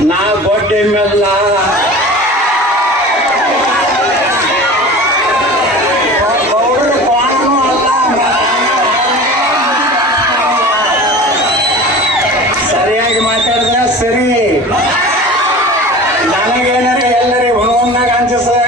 ನಾ ಗೊಡ್ಡೆ ಮೆಲ್ಲ. ಸರಿಯಾಗಿ ಮಾತಾಡಿದ್ರೆ ಸರಿ. ನನಗೇನಾರ ಎಲ್ಲರಿ ಹುಣವನ್ನಾಗ ಅಂಜಿಸಕ್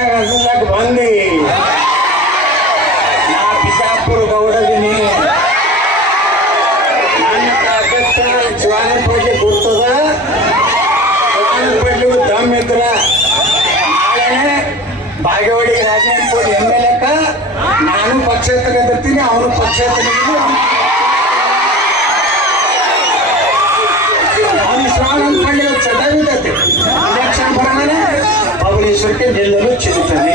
ಬರ್ತೀನಿ ಅವರು ಅವನು ಪಕ್ಷ ತಗೊಂಡಿದ್ದೀನಿ ಅವನು ಶ್ರಾವಣ ಪಂಡಿತ ಚಟಾವಿದತೆ ಇಲೆಕ್ಷನ್ ಬರೋಣ ಬಬಲೇಶ್ವರಕ್ಕೆ ನಿಲ್ಲಲು ಚಿಂತನೆ.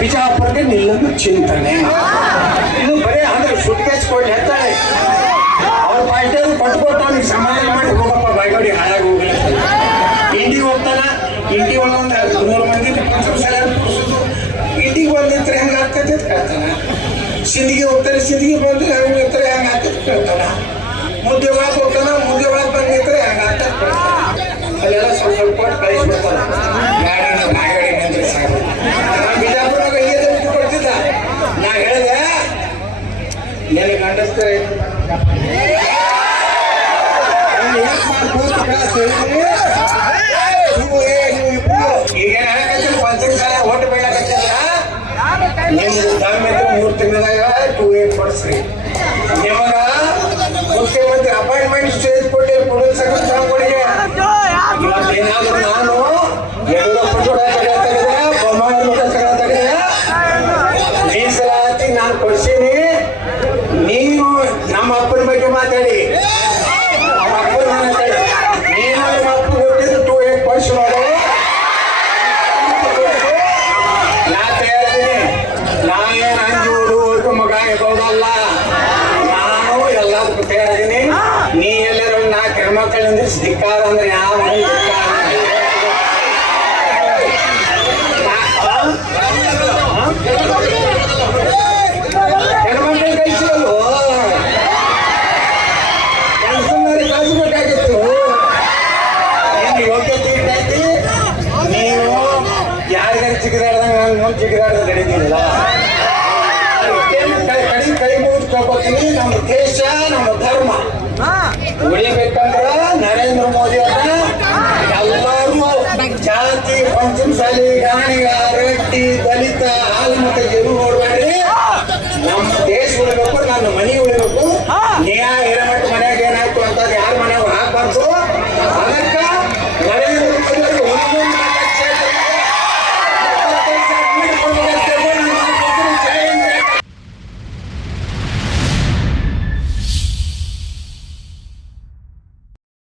ಬಿಜಾಪುರಕ್ಕೆ ನಿಲ್ಲಲು ಚಿಂತನೆ. ಇದು ಬರೀ ಅಂದ್ರೆ ಸುಟ್ಕೇಸ್ ಕೊಟ್ಟು ಹೇಳ್ತಾಳೆ. ಅವ್ರ ಪಾರ್ಟಿಯವ್ರು ಕೊಟ್ಕೊಟ್ಟು ಸಮಾಧಾನ ಮಾಡಿ ಹೋಗಪ್ಪ ಬಾಯ್ಗಡಿ ಹಾಳಾಗಿ ಹೋಗಲ್ಲ ಇಂಡಿಗೆ ಹೋಗ್ತಾನ ಇಂಡಿ ಒಳಗೊಂದು ನೂರು ಮಂದಿ ಸಿಂದಿಗೆ ಹೋಗ್ತಾರೆ ಸಿಟಿಗೆ ಬಂದ್ರೆ ಹೆಂಗೆ ಇರ್ತಾರೆ ಹೆಂಗೆ ಆಗ್ತದೆ ಕೇಳ್ತಾನ ಮುದ್ದೆ ಒಳಗೆ ಹೋಗ್ತಾನ ಮುದ್ದೆ ಒಳಗೆ ಬಂದಿದ್ರೆ ಹೆಂಗೆ ಆಗ್ತೈತೆ ಕೇಳ್ತಾನ ಅಲ್ಲೆಲ್ಲ ಸ್ವಲ್ಪ ಸ್ವಲ್ಪ ಕೊಟ್ಟು ಕಳಿಸ್ಬಿಡ್ತಾನ ಗಾಡಿ ಬಾಯ್ಗಡಿ ನಿಂದ್ರೆ ಬಿಜಾಪುರಾಗ ಐದು ಬಿಟ್ಟು ಕೊಡ್ತಿದ್ದ ನಾ ಹೇಳಿದೆ ನಿನಗೆ ಗಂಡಸ್ತಾರೆ ನೀವು ನಿಮ್ದು ದಮ್ ಇದ್ರೆ ಮೂರು ತಿಂಗಳದಾಗ ಟೂ ಏಟ್ ಕೊಡಿಸ್ರಿ ನಿಮಗ ಮುಖ್ಯಮಂತ್ರಿ ಅಪಾಯಿಂಟ್ಮೆಂಟ್ ಸ್ಟೇಜ್ ಕೊಟ್ಟು ಇದು ನಾವು ಎಲ್ಲದಕ್ಕೂ ತಯಾರಿದ್ದೀನಿ. ನೀ ಎಲ್ಲರೂ ನಾಲ್ಕು ಹೆಣ್ಮಕ್ಳಿಂದ ಸಿಕ್ಕಾರ ಅಂದ್ರೆ ಯಾವ ಮನೆ ಧಿಕ್ಕಾರ ನಾನು ಕಳಿಸಿರಲ್ವೋ ಕೆಲಸದಲ್ಲಿ ಇಟ್ಕೋತೀನಿ ನಮ್ಮ ದೇಶ ನಮ್ಮ ಧರ್ಮ. ಉಳಿಬೇಕಂದ್ರ ನರೇಂದ್ರ ಮೋದಿ ಅವರ ಎಲ್ಲರೂ ಜಾತಿ ಪಂಚಮಸಾಲಿ ಗಾಣಿಗ ರಟ್ಟಿ ದಲಿತ ಹಾಲು ಮತ್ತೆ ಎರು ನಮ್ಮ ದೇಶ ಉಳಿಬೇಕು ನನ್ನ ಮನೆ ಉಳಿಬೇಕು.